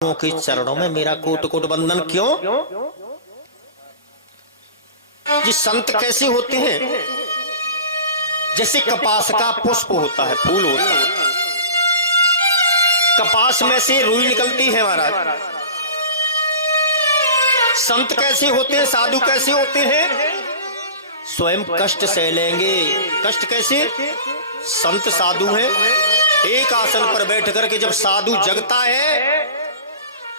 के चरणों में मेरा कोट कोट वंदन। क्यों? ये संत कैसे होते हैं? जैसे कपास का पुष्प होता है, फूल होता है, कपास में से रुई निकलती है महाराज। संत कैसे होते हैं, साधु कैसे होते हैं? स्वयं कष्ट सह लेंगे। कष्ट कैसे? संत साधु है, एक आसन पर बैठ करके जब साधु जगता है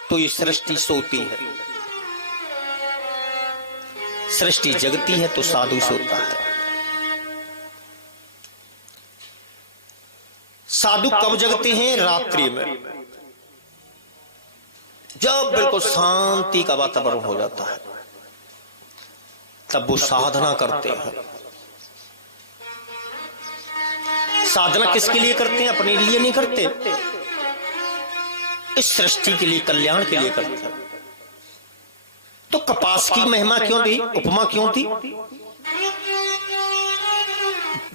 तो ये सृष्टि सोती है, सृष्टि जगती है तो साधु सोता है। साधु कब जगते हैं? रात्रि में, जब बिल्कुल शांति का वातावरण हो जाता है तब वो साधना करते हैं। साधना किसके लिए करते हैं? अपने लिए नहीं करते, इस सृष्टि के लिए, कल्याण के लिए करते हैं। तो कपास की महिमा क्यों दी, उपमा क्यों दी?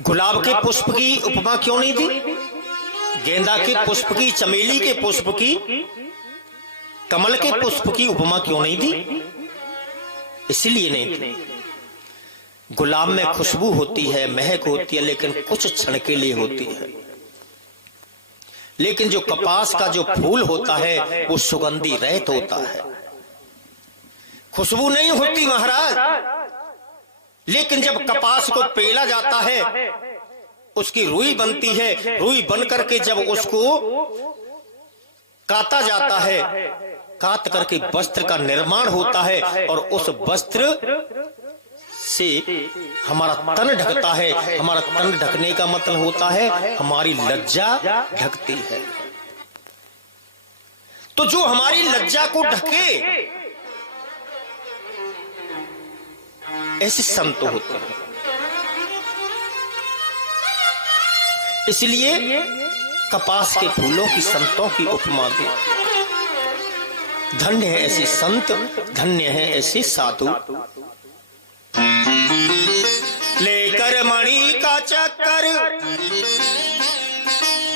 गुलाब के पुष्प की उपमा क्यों नहीं दी? गेंदा के पुष्प की, चमेली के पुष्प की, कमल के पुष्प की उपमा क्यों नहीं दी? इसलिए नहीं दी। गुलाब में खुशबू होती है, महक होती है, लेकिन कुछ क्षण के लिए होती है। लेकिन जो कपास का जो फूल होता है वो सुगंधी रहित होता है, खुशबू नहीं होती महाराज। लेकिन जब कपास को पेला जाता है, उसकी रुई बनती है, रुई बन करके जब उसको काता जाता है, काट करके वस्त्र का निर्माण होता है, और उस वस्त्र से हमारा तन ढकता है। हमारा तन ढकने का मतलब होता है हमारी लज्जा ढकती है। तो जो हमारी लज्जा को ढके ऐसे संत होते हैं। इसलिए कपास के फूलों की संतों की उपमा दी। धन्य है ऐसे संत, धन्य है ऐसे साधु। लेकर मणि का चक्कर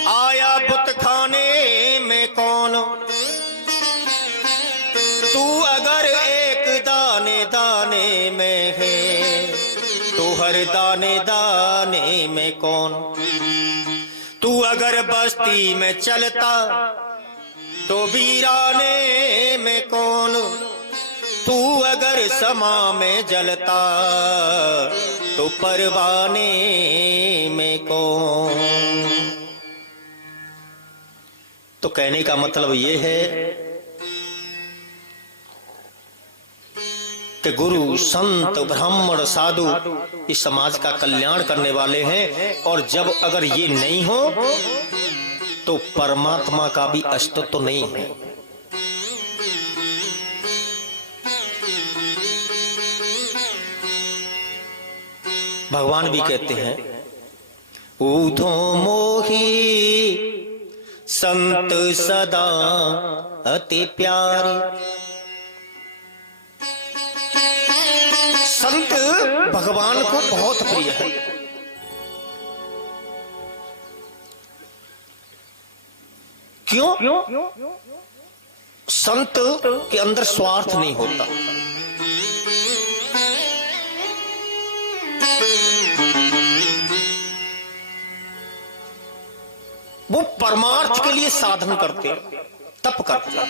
आया बुत खाने में कौन, तू अगर एक दाने दाने में है तो हर दाने दाने में कौन। तू अगर बस्ती में चलता तो वीराने में कौन। तू अगर समा में जलता तो परवाने में कौन। तो कहने का मतलब ये है कि गुरु, संत, ब्राह्मण, साधु इस समाज का कल्याण करने वाले हैं। और जब अगर ये नहीं हो तो परमात्मा का भी अस्तित्व तो नहीं है। भगवान भी कहते हैं, ऊधो मोही संत सदा अति प्यारे। संत भगवान को बहुत प्रिय है। क्यों? संत के अंदर स्वार्थ नहीं होता। वो परमार्थ के लिए साधन करते, तप करते,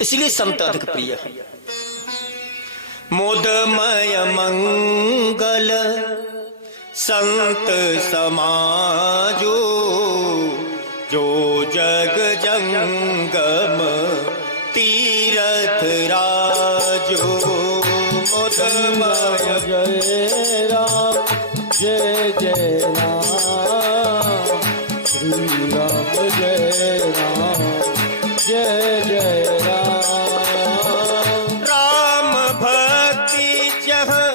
इसलिए संत अधिक प्रिय है। मोदमय मंगल संत समाजो, जो जग जंगम तीरथ राजो। मोदमय जय राम जय जय राम, श्री राम जय राम जय जय राम। राम भक्ति जहाँ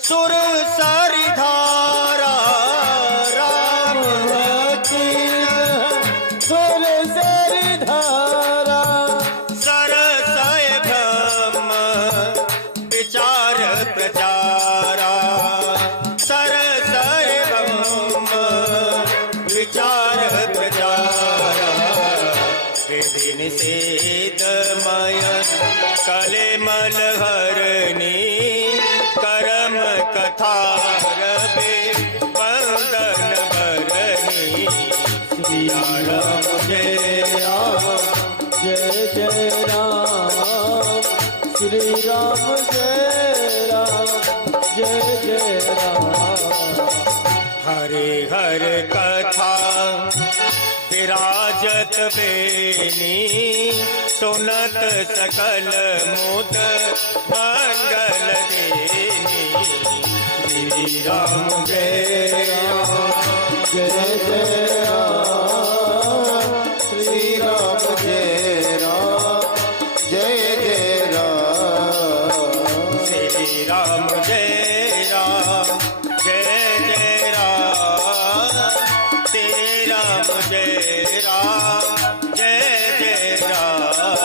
सुर सरि धारा, राम भक्ति सुर सरि धारा। सरसय ब्रह्म विचार प्रचारा, सरसय ब्रह्म विचार प्रचारा। विधि निषेधमय कलेमल हरणी करम कथा रवे वंदन भरणी श्री राम जय राम जय जय राम श्री राम जय राम जय जय राम हरे हर कथा विराजत बेनी सुनत सकल मुद मंगल देनी श्री राम जय राम जय जय राम श्री राम जय राम जय जय राम श्री राम जय राम जय जय राम श्री राम जय राम जय जय राम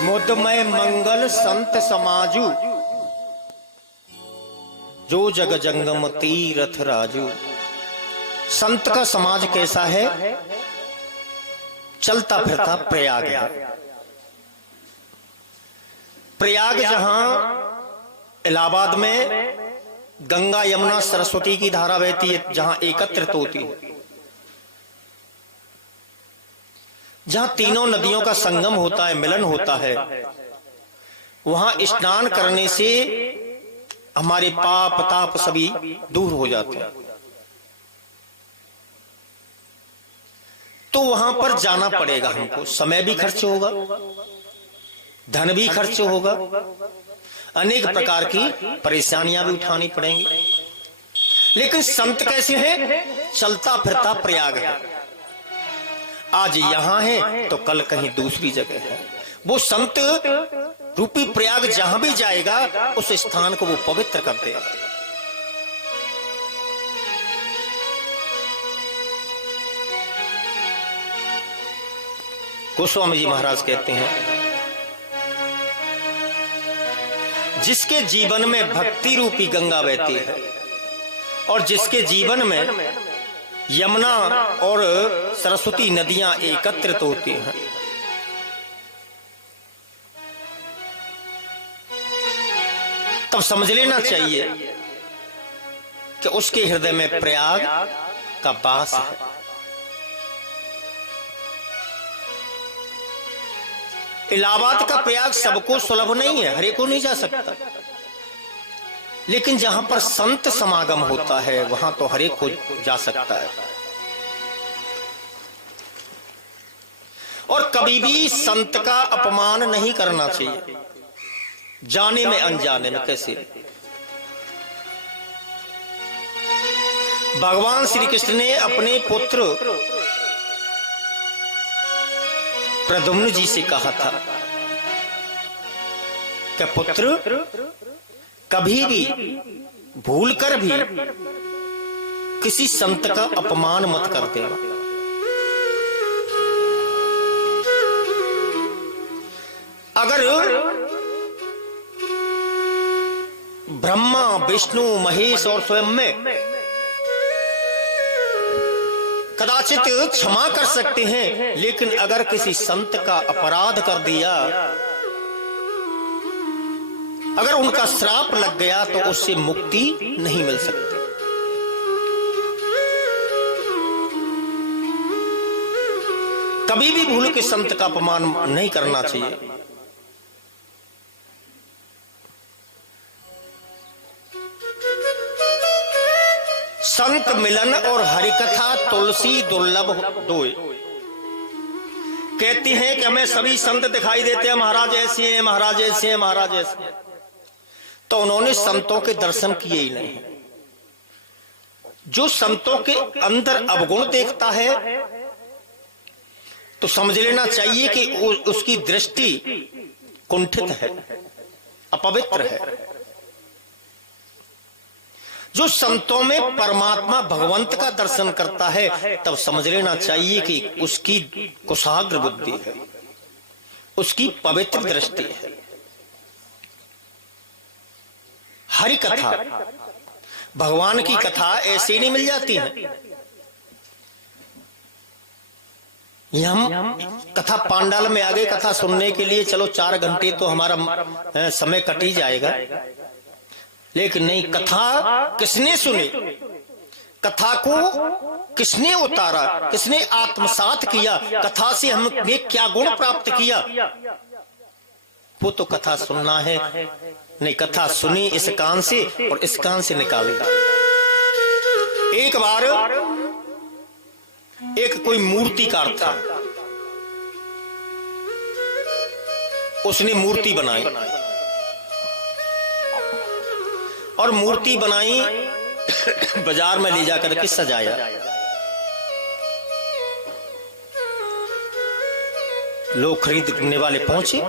मुदमय मंगल संत समाजू जो जग जंगम तीरथ राजू। संत का समाज कैसा है? चलता फिरता प्रयाग है। प्रयाग जहां इलाहाबाद में गंगा यमुना सरस्वती की धारा बहती है, जहां एकत्रित होती है, जहां तीनों नदियों का संगम होता है, मिलन होता है, वहां स्नान करने से हमारे पाप ताप सभी दूर हो जाते हैं। तो वहां पर जाना पड़ेगा हमको, समय भी खर्च होगा, धन भी खर्च होगा, अनेक प्रकार की परेशानियां भी उठानी पड़ेंगी। लेकिन संत कैसे हैं? चलता फिरता प्रयाग है। आज यहां है तो कल कहीं दूसरी जगह है। वो संत रूपी प्रयाग जहां भी जाएगा उस स्थान को वो पवित्र कर देगा। गोस्वामी जी महाराज कहते हैं, जिसके जीवन में भक्ति रूपी गंगा बहती है और जिसके जीवन में यमुना और सरस्वती नदियां एकत्रित होती हैं, तब समझ लेना चाहिए कि उसके हृदय में प्रयाग का वास है। इलाहाबाद का प्रयाग सबको सुलभ नहीं है, हरे को नहीं जा सकता, लेकिन जहां पर संत समागम होता है वहां तो हरेक को जा सकता है। और कभी भी संत का अपमान नहीं करना चाहिए, जाने में अनजाने में। कैसे? भगवान श्री कृष्ण ने अपने पुत्र प्रद्युम्न जी से कहा था कि पुत्र, कभी भी भूलकर भी किसी संत का अपमान मत कर देना। अगर ब्रह्मा विष्णु महेश और स्वयं में कदाचित क्षमा कर सकते हैं, लेकिन अगर किसी संत का अपराध कर दिया, अगर उनका श्राप लग गया तो उससे मुक्ति नहीं मिल सकती। कभी भी भूल के संत का अपमान नहीं करना चाहिए। संत मिलन और हरिकथा तुलसी दुर्लभ दोए। कहती हैं कि हमें सभी संत दिखाई देते हैं, महाराज ऐसे हैं, महाराज ऐसे हैं, महाराज ऐसे हैं। तो उन्होंने संतों के दर्शन किए ही नहीं। जो संतों के अंदर अवगुण देखता है तो समझ लेना चाहिए कि उसकी दृष्टि कुंठित है, अपवित्र है। जो संतों में परमात्मा भगवंत का दर्शन करता है तब समझ लेना चाहिए कि उसकी कुशाग्र बुद्धि है, उसकी पवित्र दृष्टि है। हरि कथा, भगवान की कथा ऐसे नहीं मिल जाती है। ये हम कथा पांडाल में आ गए कथा सुनने के लिए, चलो 4 घंटे तो हमारा समय कट ही जाएगा, लेकिन नहीं, कथा किसने सुनी, कथा को किसने उतारा, किसने आत्मसात किया, कथा से हमने क्या गुण प्राप्त किया, वो तो कथा सुनना है। नहीं, कथा सुनी इस कान से और इस कान से निकाली। एक बार एक कोई मूर्तिकार था, उसने मूर्ति बनाई और मूर्ति बनाई बाजार में ले जाकर के सजाया। लोग खरीदने वाले पहुंचे,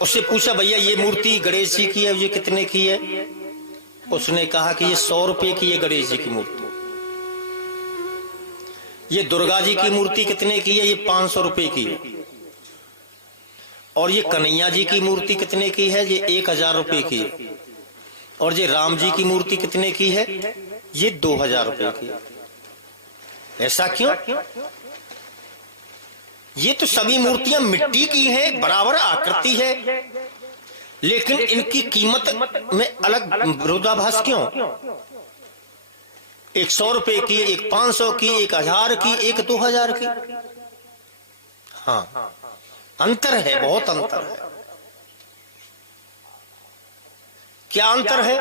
उससे पूछा भैया ये मूर्ति गणेश जी की है, ये कितने की है? उसने कहा कि ये 100 रुपए की है गणेश जी की मूर्ति। ये दुर्गा जी की मूर्ति कितने की है? ये 500 रुपए की है। और ये कन्हैया जी की मूर्ति कितने की है? ये 1000 रुपए की है। और ये राम जी की मूर्ति कितने की है? ये 2000 रुपए की है। ऐसा क्यों? ये तो सभी मूर्तियां मिट्टी की हैं, बराबर आकृति है, लेकिन इनकी कीमत में अलग विरोधाभास क्यों? एक 100 रुपए की, एक 500 की, एक 1000 की, एक 2000 की। हाँ, अंतर है, बहुत अंतर है। क्या अंतर है?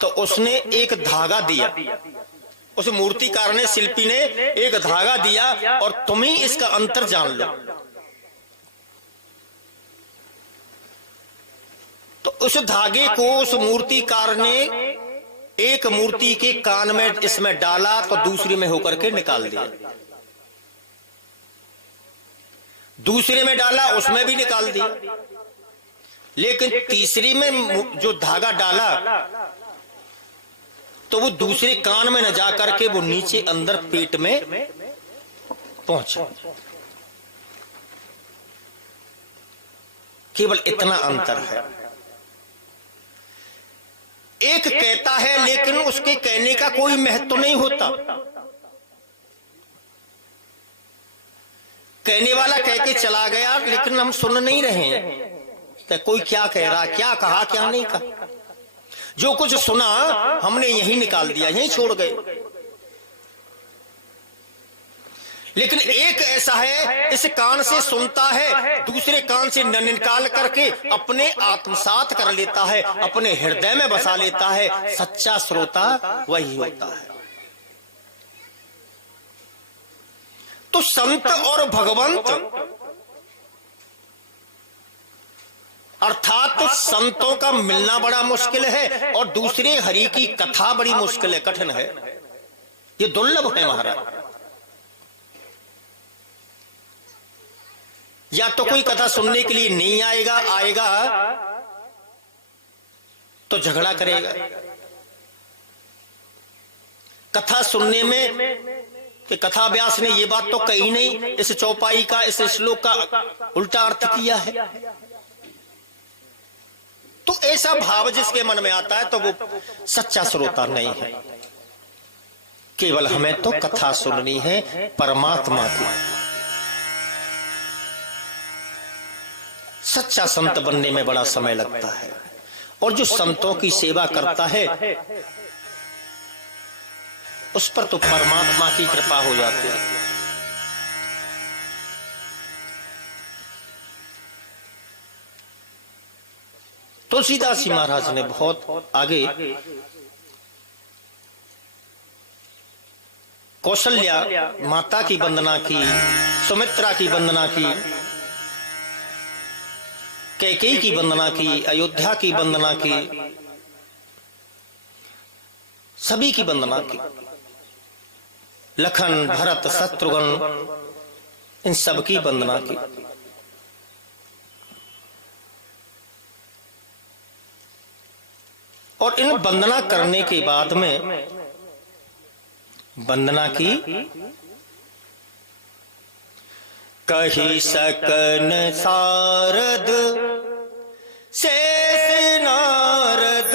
तो उसने एक धागा दिया, उस मूर्तिकार ने, शिल्पी ने एक धागा दिया और तुम ही इसका अंतर जान लो। तो उस धागे को उस मूर्तिकार ने एक मूर्ति के कान में इसमें डाला तो दूसरे में होकर के निकाल दिया, दूसरे में डाला उसमें भी निकाल दिया, लेकिन तीसरी में जो धागा डाला तो वो दूसरे कान में न जा करके वो नीचे अंदर पेट में पहुंचा। केवल इतना अंतर है। एक कहता है लेकिन उसके कहने का कोई महत्व नहीं होता। कहने वाला कह के चला गया लेकिन हम सुन नहीं रहे हैं कोई क्या कह रहा, क्या कहा, क्या नहीं कहा। जो कुछ सुना हमने यहीं निकाल दिया, यहीं छोड़ गए। लेकिन एक ऐसा है, इस कान से सुनता है, दूसरे कान से न निकाल करके अपने आत्मसात कर लेता है, अपने हृदय में बसा लेता है। सच्चा श्रोता वही होता है। तो संत और भगवंत अर्थात संतों का मिलना बड़ा मुश्किल है और दूसरे हरि की कथा बड़ी मुश्किल है, कठिन है, ये दुर्लभ है महाराज। या तो कोई कथा सुनने के लिए नहीं आएगा, आएगा तो झगड़ा करेगा। कथा सुनने में कि कथा व्यास ने ये बात तो कही नहीं, इस चौपाई का, इस श्लोक का उल्टा अर्थ किया है। तो ऐसा भाव जिसके मन में आता है तो वो सच्चा श्रोता नहीं है। केवल हमें तो कथा सुननी है परमात्मा की। सच्चा संत बनने में बड़ा समय लगता है और जो संतों की सेवा करता है उस पर तो परमात्मा की कृपा हो जाती है। तुलसीदास जी महाराज ने बहुत आगे कौशल्या माता की वंदना की, सुमित्रा की वंदना की, कैकेयी की वंदना की, अयोध्या की वंदना की, सभी की वंदना की। लखन, भरत, शत्रुघ्न, इन सब की वंदना की। और इन वंदना करने के बाद में वंदना की कही सकन सारद शेष नारद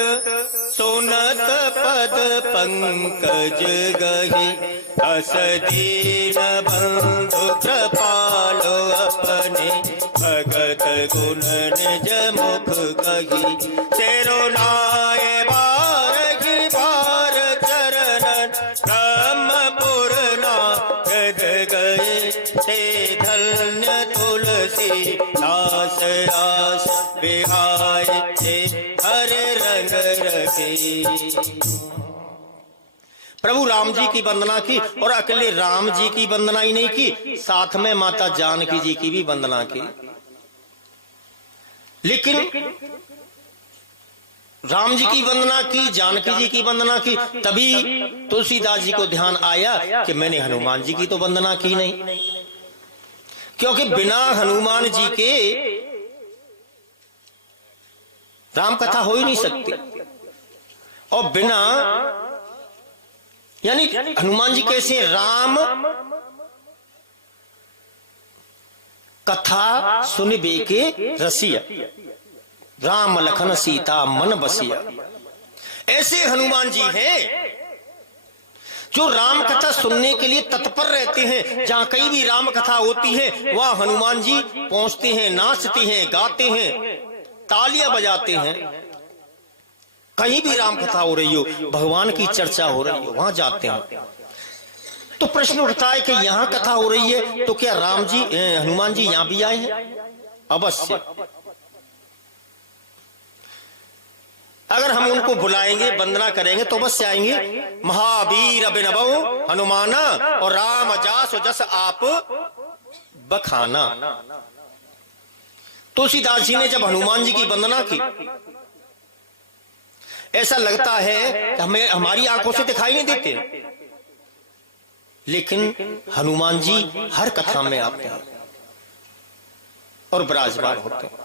सुनत पद पंकज गहि हस दीन बंधु कृपाल अपने भगत गुण निज मुख कही तेरो नाय बारगी बार चरणन ब्रह्मपुर नारद गए ते धन्य तुलसी दास आस विहाय ते हरे रंग रखे। प्रभु राम जी की वंदना की और अकेले राम जी की वंदना ही नहीं की, साथ में माता जानकी जी की भी वंदना की। लेकिन राम जी की वंदना की, जानकी जी की वंदना की, तभी तुलसीदास जी को ध्यान आया कि मैंने हनुमान जी की तो वंदना की नहीं, क्योंकि बिना हनुमान जी के राम कथा हो ही नहीं सकती। और बिना यानी हनुमान जी कैसे राम कथा सुनबे के रसिया, राम लखन सीता मन बसिया। ऐसे हनुमान जी हैं जो राम कथा सुनने के लिए तत्पर रहते हैं। जहां कहीं भी राम कथा होती है वहां हनुमान जी पहुंचते हैं, नाचते हैं, गाते हैं, तालियां बजाते हैं। कहीं भी राम कथा हो रही हो, भगवान की चर्चा हो रही हो, वहां जाते हैं। तो प्रश्न उठता है कि यहां कथा हो रही है तो क्या राम जी हनुमान जी यहां भी आए हैं? अवश्य। अगर हम उनको बुलाएंगे, वंदना करेंगे तो अवश्य आएंगे। महावीर अभिनव हनुमाना और राम जासु जस आप बखाना। तुलसीदास जी ने जब हनुमान जी की वंदना की, ऐसा लगता है कि हमें हमारी आंखों से दिखाई नहीं देते, लेकिन हनुमान जी हर कथा में आते हैं और विराजमान होते हैं।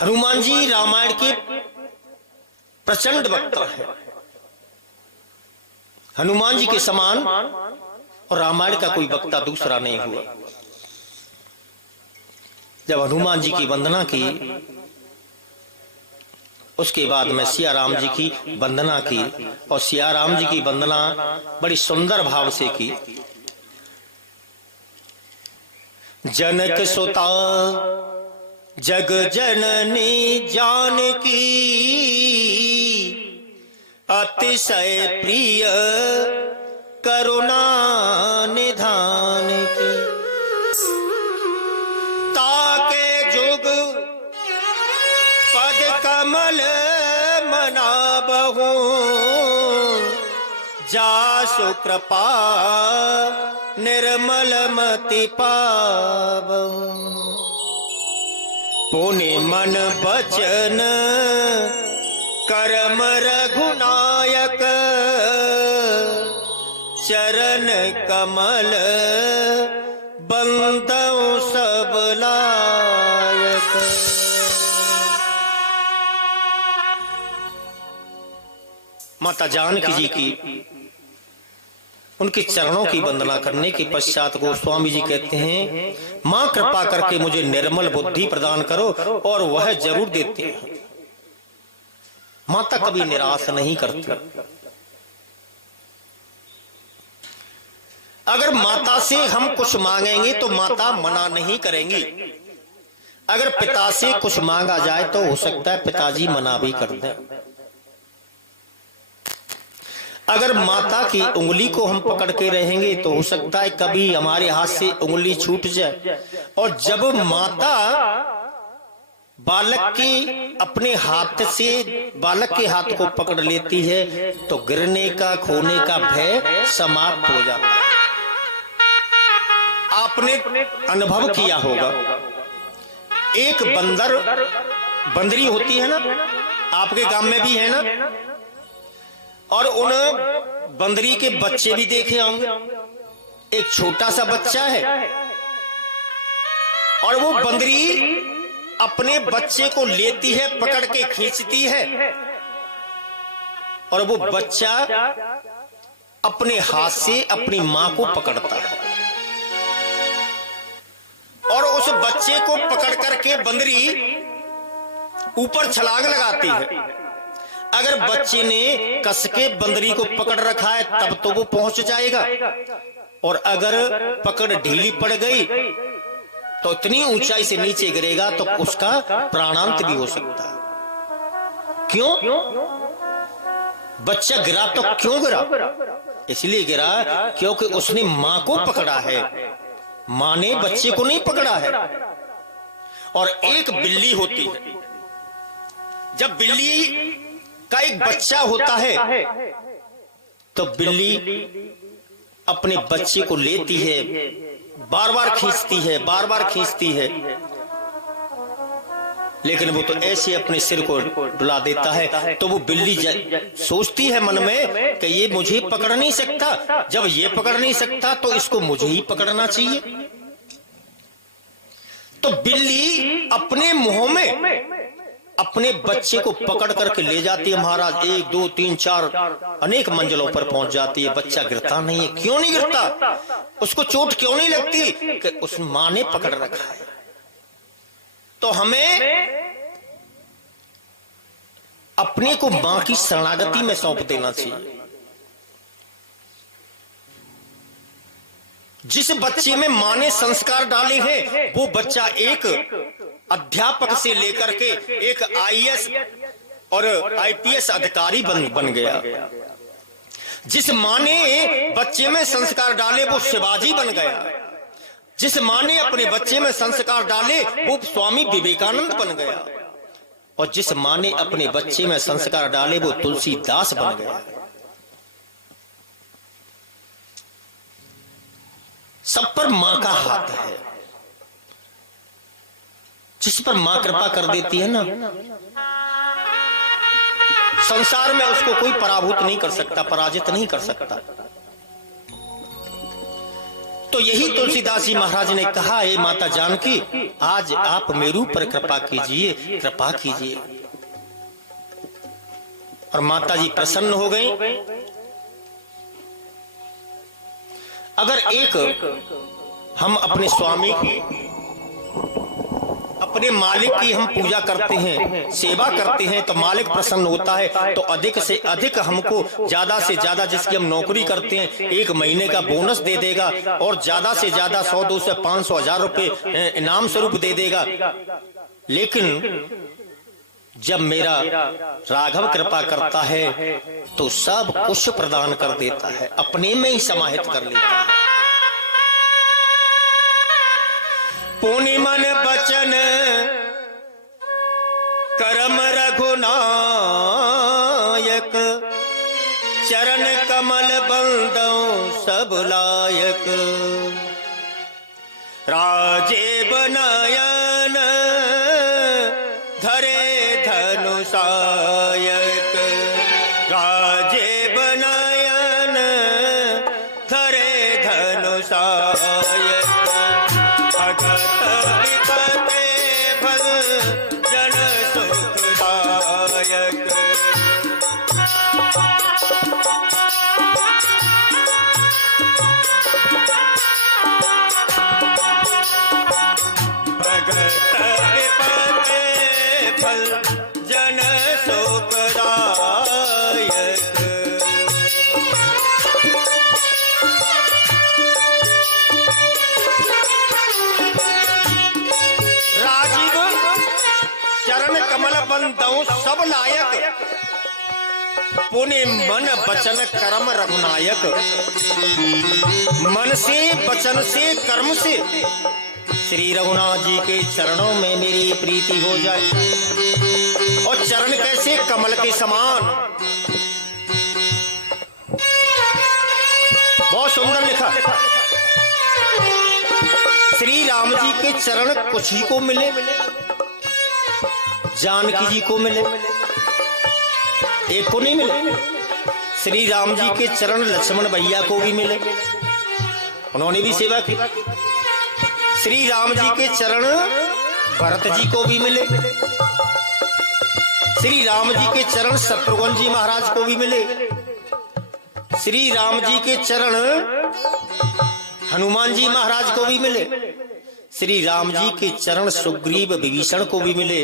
हनुमान जी रामायण के प्रचंड वक्ता है। हनुमान जी के समान और रामायण का कोई वक्ता दूसरा नहीं हुआ। जब हनुमान जी की वंदना की, उसके बाद में सिया राम जी की वंदना की, और सिया राम जी की वंदना बड़ी सुंदर भाव से की। जनक सुता जग जननी जानकी अतिशय प्रिय करुणा निधान की। ताके जुग पद कमल मनाबहु जासु कृपा निर्मल मति पाबहु। पुनि मन बचन कर्म रघुनायक चरण कमल बंदौ सब लायक। माता जानकी जी की उनके चरणों की वंदना करने के पश्चात गोस्वामी जी कहते हैं, मां कृपा करके मुझे निर्मल बुद्धि प्रदान करो, और वह जरूर देते हैं। माता कभी निराश नहीं करती। अगर माता से हम कुछ मांगेंगे तो माता मना नहीं करेंगी। अगर पिता से कुछ मांगा जाए तो हो सकता है पिताजी मना भी कर दें। अगर माता की उंगली को हम पकड़ के रहेंगे तो हो सकता है कभी हमारे हाथ से उंगली छूट जाए। और जब माता बालक के अपने हाथ से बालक के हाथ को पकड़ लेती है तो गिरने का, खोने का भय समाप्त हो जाता है। आप आपने अनुभव किया होगा, एक बंदरी होती है ना, आपके गांव में भी है ना, और उन बंदरी के बच्चे भी देखे होंगे। एक छोटा सा बच्चा है और वो बंदरी अपने बच्चे को लेती है, पकड़ के खींचती है, और वो बच्चा अपने हाथ से अपनी मां को पकड़ता है और उस बच्चे को पकड़ करके बंदरी ऊपर छलांग लगाती है। अगर बच्चे ने कस के बंदरी को पकड़ रखा है तब तो वो पहुंच जाएगा, और अगर पकड़ ढीली पड़ गई तो इतनी ऊंचाई से नीचे गिरेगा तो उसका प्राणांत भी हो सकता है। क्यों? बच्चा गिरा तो क्यों गिरा? इसलिए गिरा क्योंकि उसने मां को पकड़ा है, मां ने बच्चे को नहीं पकड़ा है। और एक बिल्ली होती है, जब बिल्ली का एक बच्चा होता है तो बिल्ली अपने बच्चे को लेती है, बार बार खींचती है, बार बार खींचती है, लेकिन वो तो ऐसे अपने सिर को डुला देता है। तो वो बिल्ली सोचती है मन में कि ये मुझे पकड़ नहीं सकता, जब ये पकड़ नहीं सकता तो इसको मुझे ही पकड़ना चाहिए। तो बिल्ली अपने मुंह में अपने बच्चे को पकड़ करके ले जाती है महाराज, 1 2 3 4 अनेक मंजिलों पर पहुंच जाती है। बच्चा गिरता नहीं है। क्यों नहीं गिरता? उसको चोट क्यों नहीं लगती? कि उस मां ने पकड़ रखा है। तो हमें अपने को मां की शरणागति में सौंप देना चाहिए। जिस बच्चे में मां ने संस्कार डाले हैं वो बच्चा एक अध्यापक से लेकर के एक आईएएस और आईपीएस अधिकारी बन गया। जिस मां ने बच्चे में संस्कार डाले वो शिवाजी बन गया। जिस मां ने अपने बच्चे में संस्कार डाले वो स्वामी विवेकानंद बन गया। और जिस मां ने अपने बच्चे में संस्कार डाले वो तुलसीदास बन गया। सब पर मां का हाथ है। जिस पर मां कृपा कर देती है ना, संसार में उसको कोई पराभूत नहीं कर सकता, पराजित नहीं कर सकता। तो यही तुलसीदास जी महाराज ने कहा, हे माता जानकी, आज आप मेरू पर कृपा कीजिए, कृपा कीजिए। और माता जी प्रसन्न हो गई। अगर एक हम अपने स्वामी की, अपने मालिक की हम पूजा करते हैं, सेवा करते हैं तो मालिक प्रसन्न होता है। तो अधिक से अधिक हमको ज्यादा से ज्यादा, जिसकी हम नौकरी करते हैं, 1 महीने का बोनस दे देगा और ज्यादा से ज्यादा 100 200 500 1000 रुपए इनाम स्वरूप दे देगा। लेकिन जब मेरा राघव कृपा करता है तो सब कुछ प्रदान कर देता है, अपने में ही समाहित कर लेता है। पुनि मन बचन करम रघुनायक, चरण कमल बंदो सब लायक। राजीव नयन धरे धनुषायक, राजीव नयन धरे धनुषायक। भगत विपते भल जन सुखदायक। भगत विपते भल जन सुखदायक। चरण कमल बंदो सब लायक, पुनि मन बचन कर्म रघुनायक। मन से, वचन से, कर्म से श्री रघुनाथ जी के चरणों में मेरी प्रीति हो जाए। और चरण कैसे? कमल के समान। बहुत सुंदर लिखा। श्री राम जी के चरण कुछ ही को मिले, जानकी जी को मिले, एक को नहीं मिले। श्री राम जी के चरण लक्ष्मण भैया को भी मिले, उन्होंने भी सेवा की। श्री राम जी के चरण भरत जी को भी मिले, श्री राम जी के चरण शत्रुघ्न जी महाराज को भी मिले, श्री राम जी के चरण हनुमान जी महाराज को भी मिले, श्री राम जी के चरण सुग्रीव विभीषण को भी मिले,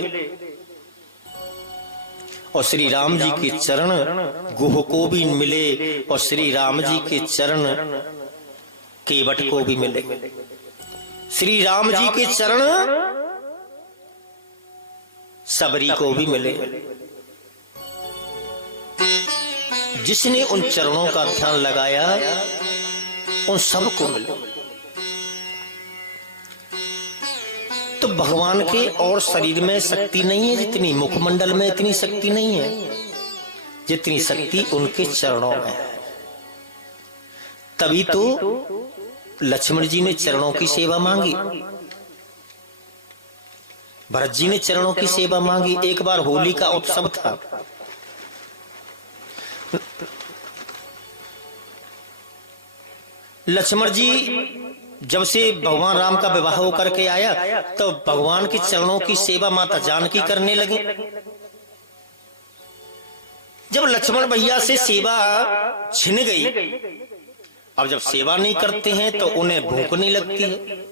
और श्री राम जी के चरण गुह को भी मिले, और श्री राम जी के चरण केवट को भी मिले। श्री राम जी के चरण सबरी को भी मिले। जिसने उन चरणों का ध्यान लगाया उन सबको मिले। तो भगवान के और शरीर में शक्ति नहीं है जितनी, मुखमंडल में इतनी शक्ति नहीं है जितनी शक्ति उनके चरणों में है। तभी तो लक्ष्मण जी ने चरणों की सेवा मांगी, भरत जी ने चरणों की सेवा मांगी। एक बार होली का उत्सव था, लक्ष्मण जी जब से भगवान राम का विवाह होकर के आया तो भगवान के चरणों की सेवा माता जानकी करने लगी। जब लक्ष्मण भैया से सेवा छिन गई, अब जब सेवा नहीं करते हैं तो उन्हें भूख नहीं लगती है,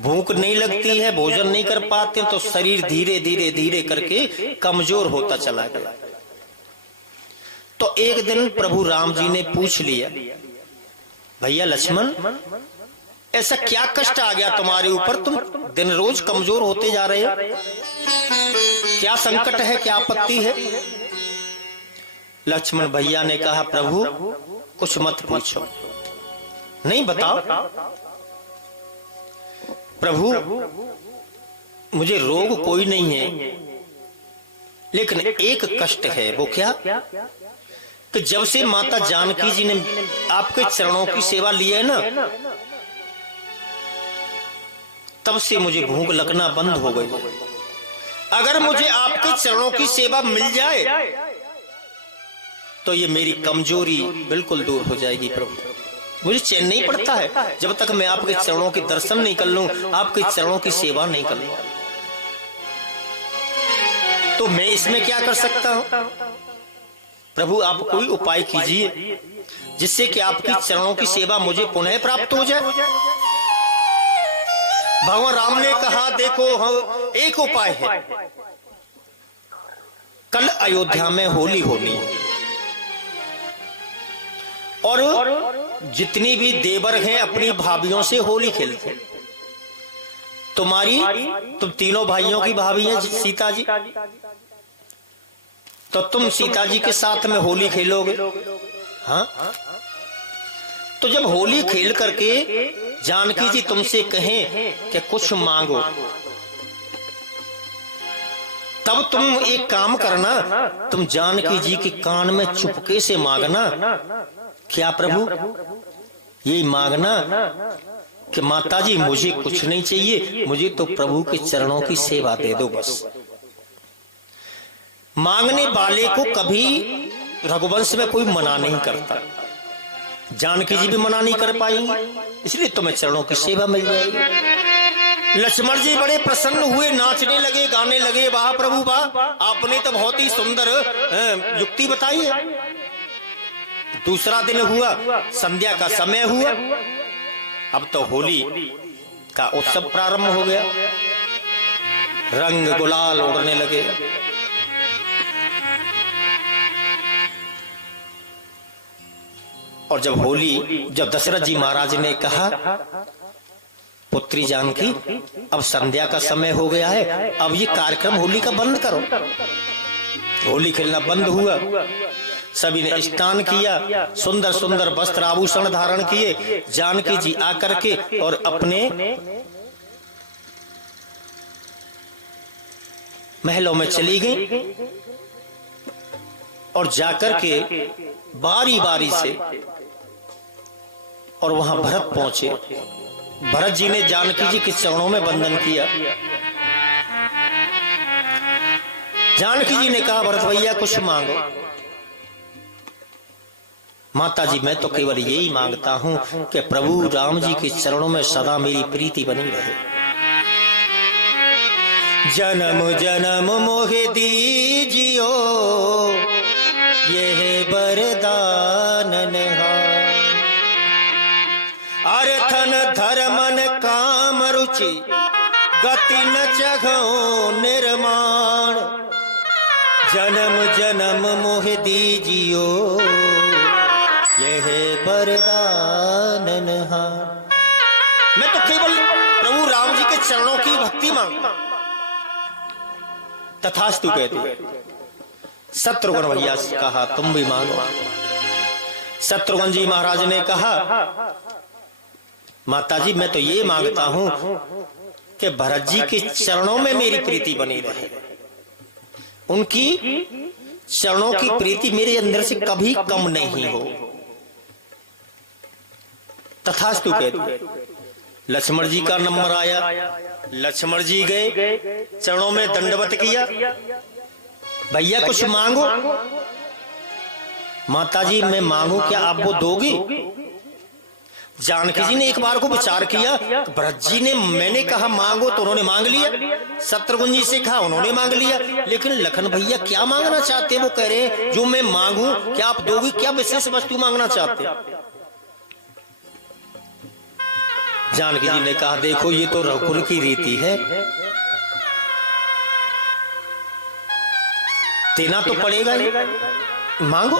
भूख नहीं लगती है, भोजन नहीं कर पाते तो शरीर धीरे धीरे धीरे करके कमजोर होता चला गया। तो एक दिन प्रभु राम जी ने पूछ लिया, भैया लक्ष्मण ऐसा क्या कष्ट आ गया तुम्हारे ऊपर, तुम दिन रोज कमजोर होते जा रहे हो, क्या संकट है, क्या आपत्ति है? लक्ष्मण भैया ने कहा, प्रभु कुछ मत पूछो, नहीं बताओ प्रभु, मुझे रोग कोई नहीं है, लेकिन एक कष्ट है। वो क्या? कि जब से माता जानकी जी ने आपके चरणों की सेवा ली है ना, तब से मुझे भूख लगना बंद हो गई। अगर मुझे आपके चरणों की सेवा मिल जाए तो ये मेरी कमजोरी बिल्कुल दूर हो जाएगी प्रभु। मुझे चैन नहीं पड़ता है जब तक मैं आपके चरणों के दर्शन नहीं कर लूं, आपके चरणों की सेवा नहीं कर लूं। तो मैं इसमें क्या कर सकता हूं? प्रभु आप कोई उपाय कीजिए जिससे कि आपकी चरणों की सेवा मुझे पुनः प्राप्त हो जाए। भगवान राम ने कहा, देखो एक उपाय है, कल अयोध्या में होली होनी है और जितनी भी देवर हैं अपनी भाभियों से होली खेलते। तुम तीनों भाइयों की भाभी हैं सीता जी, तो तुम सीता जी के साथ में होली खेलोगे। हाँ, तो जब होली खेल करके जानकी जी तुमसे कहें कि कुछ मांगो, तब तुम एक काम करना, तुम जानकी जी के कान में चुपके से मांगना, क्या प्रभु ये मांगना कि माता जी मुझे कुछ नहीं चाहिए, मुझे तो प्रभु के चरणों की सेवा दे दो बस। मांगने वाले को कभी रघुवंश में कोई मना नहीं करता, जानकी जी भी मना नहीं कर पाएंगी, इसलिए तुम्हें चरणों की सेवा मिल जाएगी। लक्ष्मण जी बड़े प्रसन्न हुए, नाचने लगे, गाने लगे, वाह प्रभु वाह, आपने तो बहुत ही सुंदर युक्ति बताई है। दूसरा दिन हुआ, संध्या का समय हुआ, अब तो होली का उत्सव प्रारंभ हो गया, रंग गुलाल उड़ने लगे। और जब दशरथ जी महाराज ने कहा, पुत्री जानकी अब संध्या का समय हो गया है, अब ये कार्यक्रम होली का बंद करो। होली खेलना बंद हुआ, सभी ने स्नान किया, सुंदर सुंदर वस्त्र आभूषण धारण किए। जानकी जी आकर के और अपने महलों में चली गई और जाकर के बारी बारी से, और वहां भरत पहुंचे, भरत जी ने जानकी जी के चरणों में वंदन किया। जानकी जी ने कहा भरत भैया कुछ मांगो। माता जी मैं तो केवल यही मांगता हूं कि प्रभु राम जी के चरणों में सदा मेरी प्रीति बनी रहे। जन्म जन्म मोहे दीजियो ये वरदान निहार। अर्थन धर्मन काम रुचि गति न चघो निर्माण। जन्म जन्म मोह दीजियो यह वरदान निहार। मैं तो केवल प्रभु राम जी के चरणों की भक्ति मांगता। तथास्तु कहते शत्रुघ्न भैया से कहा तुम भी मांगो। शत्रुघ्न जी महाराज ने कहा माता जी मैं तो ये मांगता हूं कि भरत जी के चरणों में मेरी प्रीति बनी रहे। उनकी चरणों की प्रीति मेरे अंदर से कभी कम नहीं हो। तथास्तु कहते लक्ष्मण जी का नंबर आया। लक्ष्मण जी गए चरणों में दंडवत किया। भैया कुछ मांगो। माता जी मैं मांगू क्या आप वो दोगी? जानकी जी ने एक बार को विचार किया। भरत जी ने मैंने कहा मांगो तो उन्होंने मांग लिया। शत्रुघ्न जी से कहा उन्होंने मांग लिया। लेकिन लखन भैया क्या मांगना चाहते हैं? वो कह रहे हैं जो मैं मांगू क्या आप दोगी? क्या विशेष वस्तु मांगना चाहते हैं? जानकी जी ने कहा देखो ये तो रघुकुल की रीति है, देना तो पड़ेगा ही, मांगो।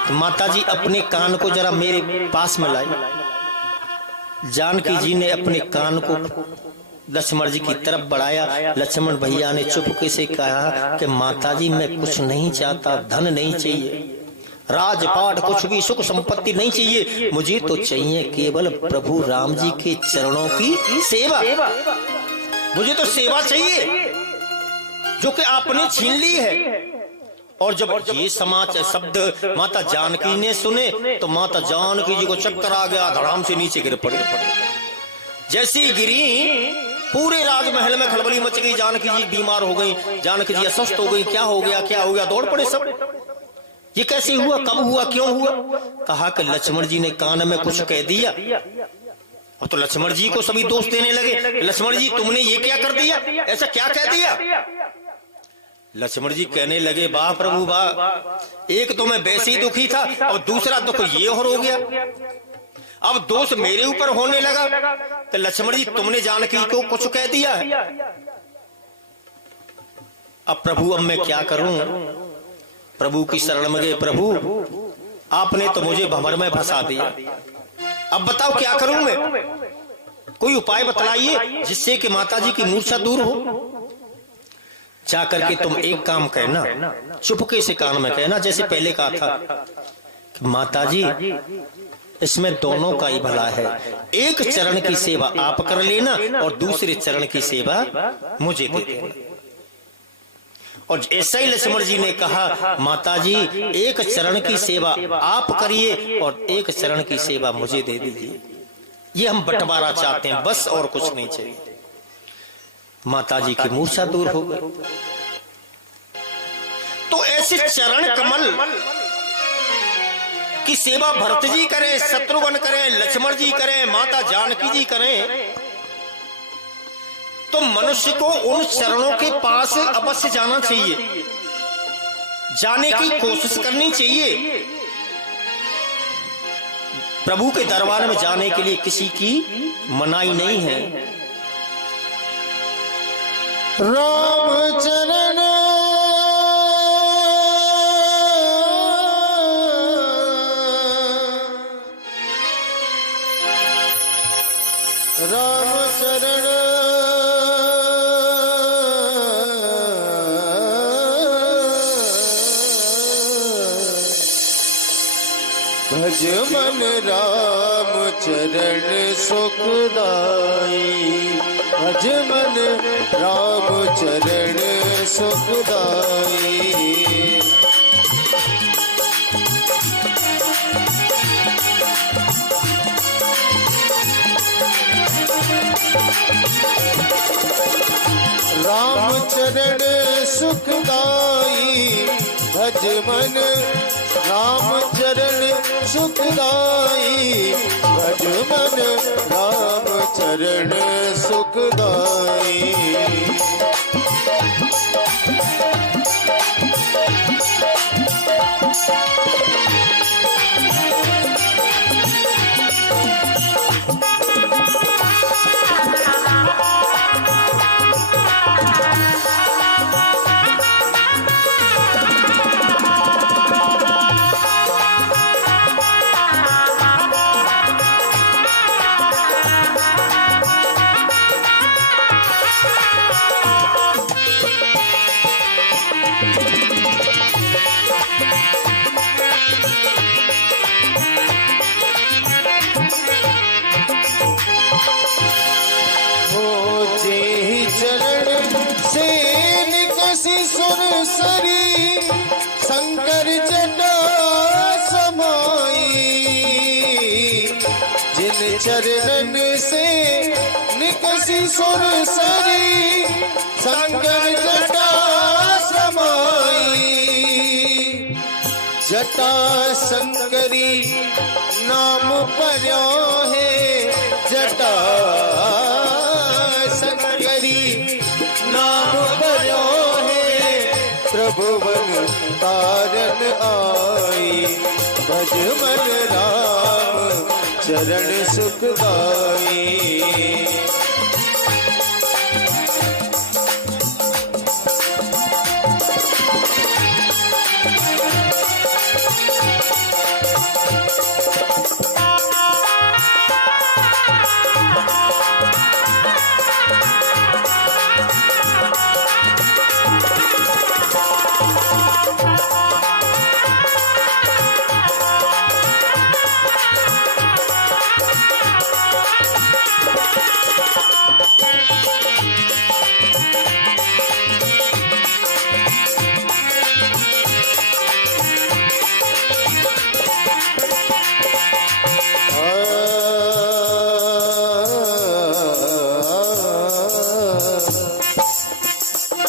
तो माता जी अपने कान को जरा मेरे पास में लाई। जानकी जी ने अपने कान को लक्ष्मण जी की तरफ बढ़ाया। लक्ष्मण भैया ने चुपके से कहा कि माता जी मैं कुछ नहीं चाहता, धन नहीं चाहिए, राजपाट कुछ भी, सुख संपत्ति नहीं चाहिए, मुझे तो चाहिए केवल प्रभु राम जी के चरणों की सेवा। मुझे तो सेवा चाहिए जो कि आपने छीन ली है। और जब ये समाचार शब्द माता जानकी ने सुने तो माता जानकी जी को चक्कर आ गया, धड़ाम से नीचे गिर पड़े। जैसी गिरी पूरे राजमहल में खलबली मच गई। जानकी जी बीमार हो गई, जानकी जी अस्वस्थ हो गई। क्या हो गया, क्या हो गया? दौड़ पड़े सब। ये कैसे हुआ, कब हुआ, क्यों हुआ? कहा कि लक्ष्मण जी ने कान में कुछ कह दिया। और तो लक्ष्मण जी को सभी दोष देने लगे। लक्ष्मण जी तुमने ये क्या कर दिया, ऐसा क्या कह दिया? लक्ष्मण जी कहने लगे वाह प्रभु वाह, एक तो मैं वैसे ही दुखी था और दूसरा दुख ये और हो गया, अब दोष मेरे ऊपर होने लगा। तो लक्ष्मण जी तुमने जानकी को कुछ कह दिया है। अब प्रभु अब मैं क्या करूं? प्रभु की शरण में गए। प्रभु आपने तो मुझे भंवर में फंसा दिया, अब बताओ क्या करूं मैं? कोई उपाय बतलाइए जिससे कि माता जी की मूर्छा दूर हो। जाकर के तुम एक काम कहना, चुपके से कान में कहना, जैसे पहले कहा था कि माता जी इसमें दोनों का ही भला है। एक चरण की सेवा आप कर लेना और दूसरे चरण की सेवा मुझे दे देना। और ऐसा ही लक्ष्मण जी ने कहा माता जी एक चरण की सेवा आप करिए और एक चरण की सेवा मुझे दे दीजिए। ये हम बंटवारा चाहते हैं बस, और कुछ नहीं चाहिए। माता जी की मूर्छा दूर हो गई। तो ऐसे चरण कमल की सेवा भरत जी करें, शत्रुघ्न करें, लक्ष्मण जी करें, माता जानकी जी करें, तो मनुष्य को उन चरणों के पास अवश्य जाना चाहिए, जाने की कोशिश करनी चाहिए। प्रभु के दरबार में जाने के लिए किसी की मनाही नहीं है। राम चरण राम चरण भज मन राम चरण सुखदाई, भज मन राम चरण सुखदाई। राम चरण सुखदाई भज मन राम चरण सुखदाई भज मन राम चरण सुखदाई। सुरसरी शंकर जटा समाई जिन चरणन से निकसी सुरसरी शंकर जटा समाई। जटा शंकरी नाम पर्यो है जटा शंकरी नाम पर्यो प्रभुवन तारन आई भज मन राम चरण सुखदाई।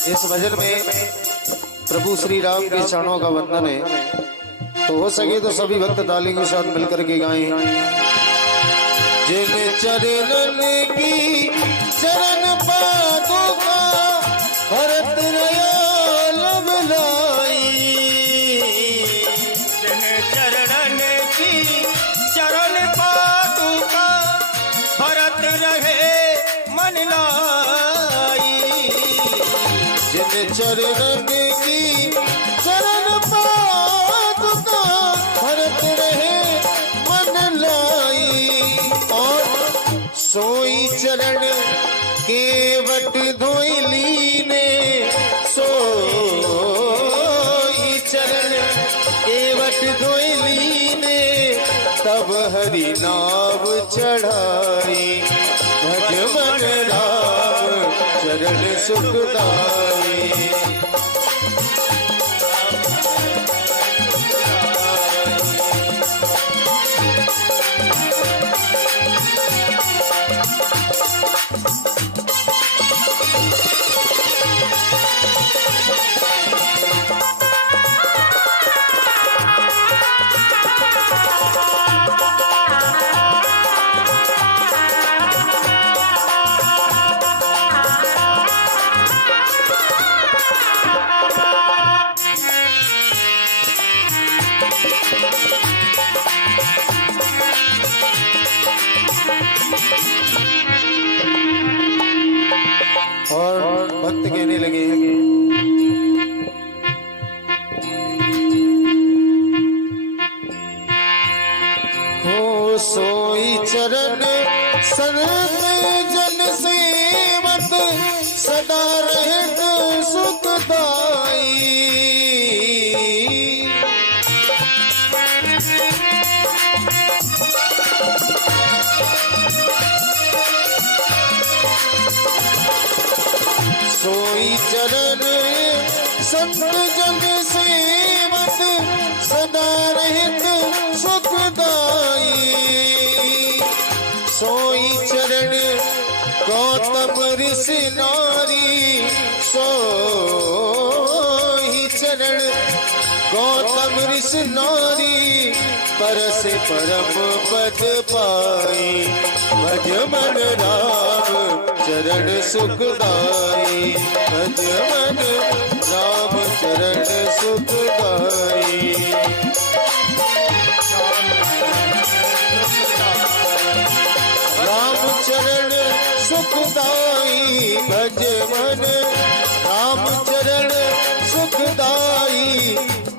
इस भजन में प्रभु श्री राम के चरणों का वंदन है, तो हो सके तो सभी भक्त ताली के साथ मिलकर के गाएं। जिन चरणन की चरण पादुका भरत लब लाई जिन चरणन की चरण पादुका भरत रहे मन लाई। जिन चरणन की चरण पादुका भरत रहे मन लाई। और सोई चरण केवट धोई लीने सोई चरण केवट धोई लीने तब हरि नाम चढ़ाई भज मन राम चरण सुखदाई। और भक्त कहने लगे हो सोई चरण सरत जन सेवत सदा रहत सुखदाई। सोई चरण संत जन सेवत सदा रहत सुखदाई। सोई चरण गौतम ऋषि नारी सोहि चरण गौतम ऋषि नारी परस परम पद पाई भज मन राम चरण सुखदाई भज मन राम चरण सुखदाई राम चरण सुखदाई भज मन राम चरण सुखदाई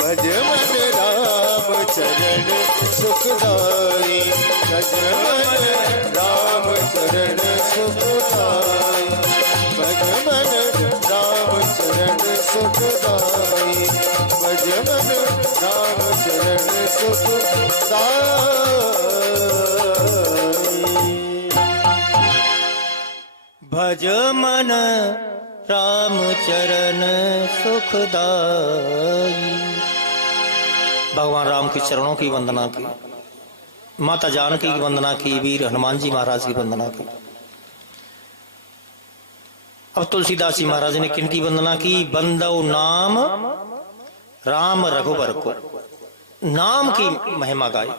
भज मन राम चरण सुखदाई भज मन राम चरण सुखदाई भज मन राम चरण सुखदाई भज मन राम चरण सुखदाई भज मन राम चरण सुखदाई। भगवान राम के चरणों की वंदना की, माता जानकी की वंदना की, वीर हनुमान जी महाराज की वंदना की। अब तुलसीदास जी महाराज ने किनकी वंदना की? बंदौ नाम राम रघुवर को, नाम की महिमा गाई।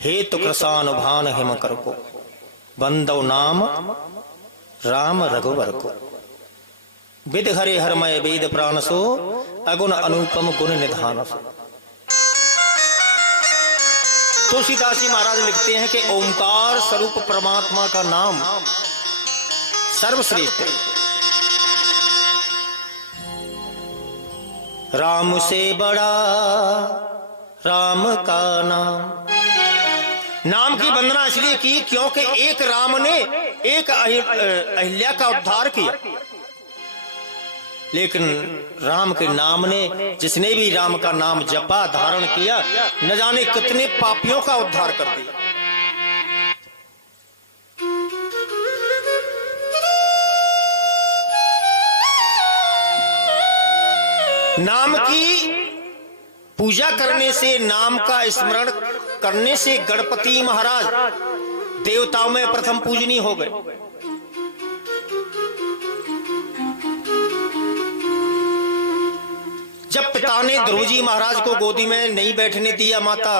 हे तो कृषानुभान हिम कर को, बंदौ नाम राम रघुवर को। विद हरे हरमय वेद प्राण सो, अगुण अनुपम गुण निधान सो। तुलसीदास जी महाराज लिखते हैं कि ओंकार स्वरूप परमात्मा का नाम सर्वश्रेष्ठ है। राम से बड़ा राम का नाम। नाम की वंदना इसलिए की क्योंकि एक राम ने एक अहिल्या का उद्धार किया, लेकिन राम के नाम ने, जिसने भी राम का नाम जपा धारण किया, न जाने कितने पापियों का उद्धार कर दिया। नाम की पूजा करने से, नाम का स्मरण करने से गणपति महाराज देवताओं में प्रथम पूजनीय हो गए। जब पिता ने ध्रुव जी महाराज को गोदी में नहीं बैठने दिया, माता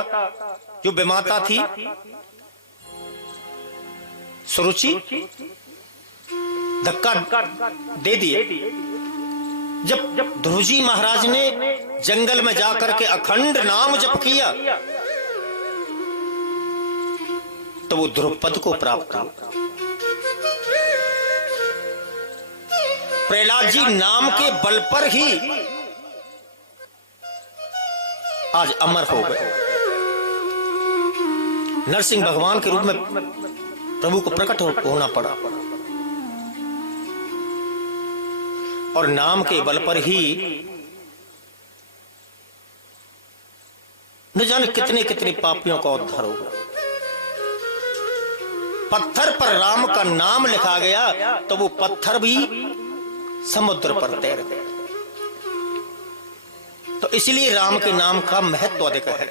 जो बेमाता थी सुरुचि, धक्का दे दिए। जब ध्रुव जी महाराज ने जंगल में जाकर के अखंड नाम जप किया, तो वो ध्रुवपद को प्राप्त हुआ। प्रहलाद जी नाम के बल पर ही आज अमर हो गए। नरसिंह भगवान के रूप में प्रभु को प्रकट होना पड़ा, और नाम के बल पर ही न जाने कितने कितने पापियों का उद्धार होगा। पत्थर पर राम का नाम लिखा गया तो वो पत्थर भी समुद्र पर तैर गए। तो इसलिए राम के नाम का महत्व अधिक है।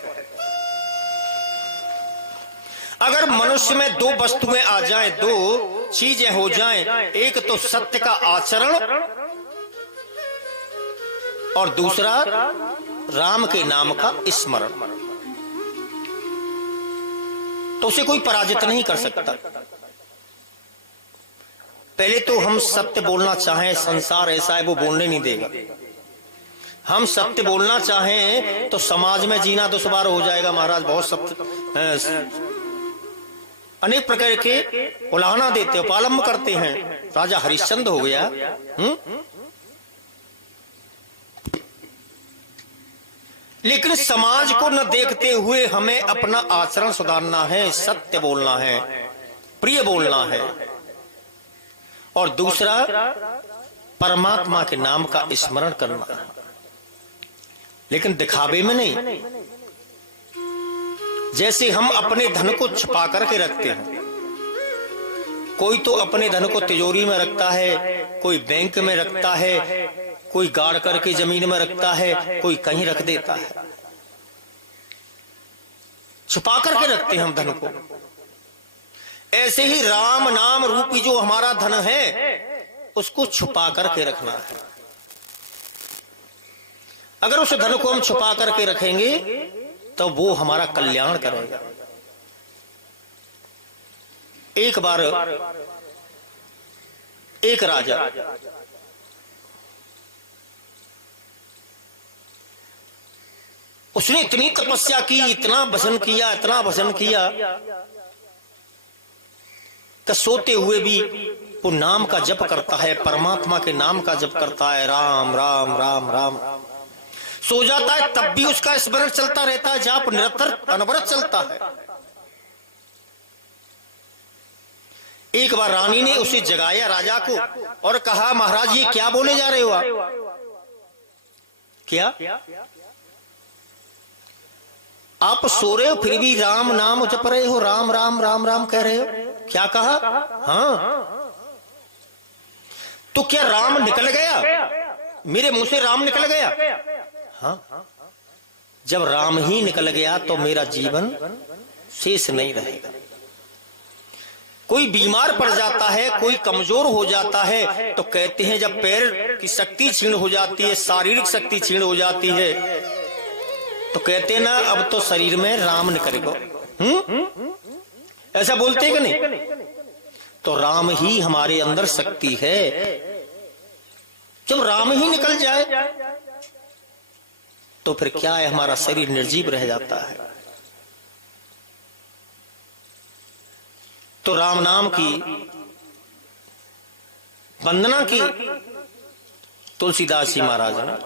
अगर मनुष्य में दो वस्तुएं आ जाएं, दो चीजें हो जाएं, एक तो सत्य का आचरण और दूसरा राम के नाम का स्मरण, तो उसे कोई पराजित नहीं कर सकता। पहले तो हम सत्य बोलना चाहें, संसार ऐसा है वो बोलने नहीं देगा। हम सत्य बोलना चाहें तो समाज में जीना दुश्वार हो जाएगा। महाराज बहुत सत्य अनेक प्रकार के उलाहना देते हैं, उपालंब करते हैं। राजा हरिश्चंद्र हो गया। लेकिन समाज को न देखते हुए हमें अपना आचरण सुधारना है, सत्य बोलना है, प्रिय बोलना है, और दूसरा परमात्मा के नाम का स्मरण करना है, लेकिन दिखावे में नहीं। जैसे हम अपने धन को छुपा करके रखते हैं, कोई तो अपने धन को तिजोरी में रखता है, कोई बैंक में रखता है, कोई गाड़ करके जमीन में रखता है, कोई कहीं रख देता है। छुपा करके रखते हैं हम धन को। ऐसे ही राम नाम रूपी जो हमारा धन है, उसको छुपा करके रखना है। अगर उस धन को हम छुपा करके रखेंगे तो वो हमारा कल्याण करेगा। एक बार एक राजा उसने इतनी तपस्या की, इतना भजन किया, इतना भजन किया कि सोते हुए भी वो नाम का जप करता है, परमात्मा के नाम का जप करता है, राम राम राम राम। सो जाता है तब भी उसका स्मरण चलता रहता है, जाप निरंतर अनवरत चलता है। एक बार रानी ने उसे जगाया राजा को और कहा, महाराज ये क्या बोले जा रहे हो आप? क्या आप सो रहे हो फिर भी राम नाम जप रहे हो, राम राम राम राम कह रहे हो? क्या कहा? हाँ। तो क्या राम निकल गया? मेरे मुंह से राम निकल गया? हाँ। जब राम ही निकल गया तो मेरा जीवन शेष नहीं रहेगा। कोई बीमार पड़ जाता है, कोई कमजोर हो जाता है, तो कहते हैं जब पैर की शक्ति छीण हो जाती है, शारीरिक शक्ति छीण हो जाती है, तो कहते हैं ना अब तो शरीर में राम निकलेगा। ऐसा बोलते हैं कि नहीं? तो राम ही हमारे अंदर शक्ति है। जब राम ही निकल जाए तो फिर क्या है, हमारा शरीर निर्जीव रह जाता है। तो राम नाम की वंदना की तुलसीदास जी महाराज ने।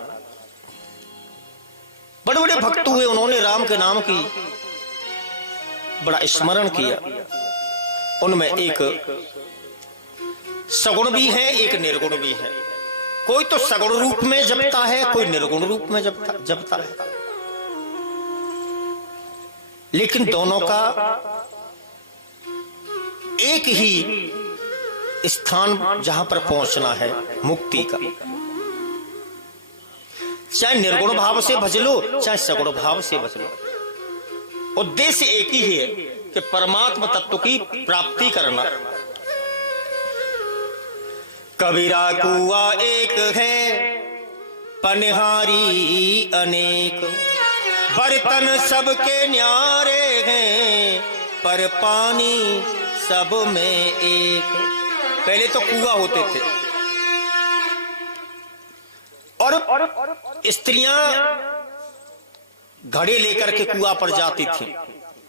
बड़े बड़े भक्त हुए, उन्होंने राम के नाम की बड़ा स्मरण किया। उनमें एक सगुण भी है, एक निर्गुण भी है। कोई तो सगुण रूप में जपता है, कोई निर्गुण रूप में जपता है, लेकिन दोनों का एक ही स्थान जहां पर पहुंचना है, मुक्ति का। चाहे निर्गुण भाव से भज लो, चाहे सगुण भाव से भज लो, उद्देश्य एक ही है कि परमात्मा तत्व की प्राप्ति करना। कबीरा कुआ एक है, पनिहारी अनेक, बर्तन सबके न्यारे हैं, पर पानी सब में एक। पहले तो कुआं होते थे और स्त्रियां घड़े लेकर के कुआं पर जाती थी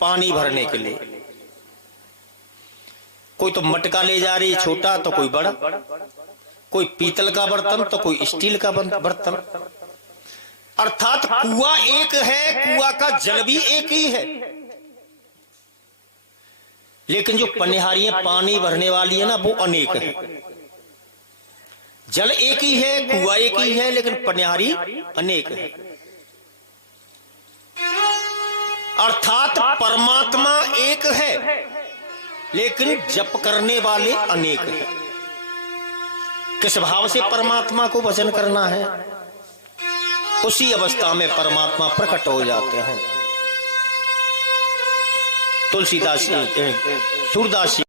पानी भरने के लिए। कोई तो मटका ले जा रही छोटा, तो कोई बड़ा, कोई पीतल का बर्तन तो कोई स्टील का बर्तन। अर्थात कुआं एक है, कुआं का जल भी एक ही है, लेकिन जो पनिहारियां पानी भरने वाली है ना, वो अनेक है। जल एक ही है, कुआं एक ही है, लेकिन पनिहारी अनेक है। अर्थात परमात्मा एक है, लेकिन जप करने वाले अनेक हैं। किस भाव से परमात्मा को भजन करना है, उसी अवस्था में परमात्मा प्रकट हो जाते हैं। तुलसीदास जी, सूरदास जी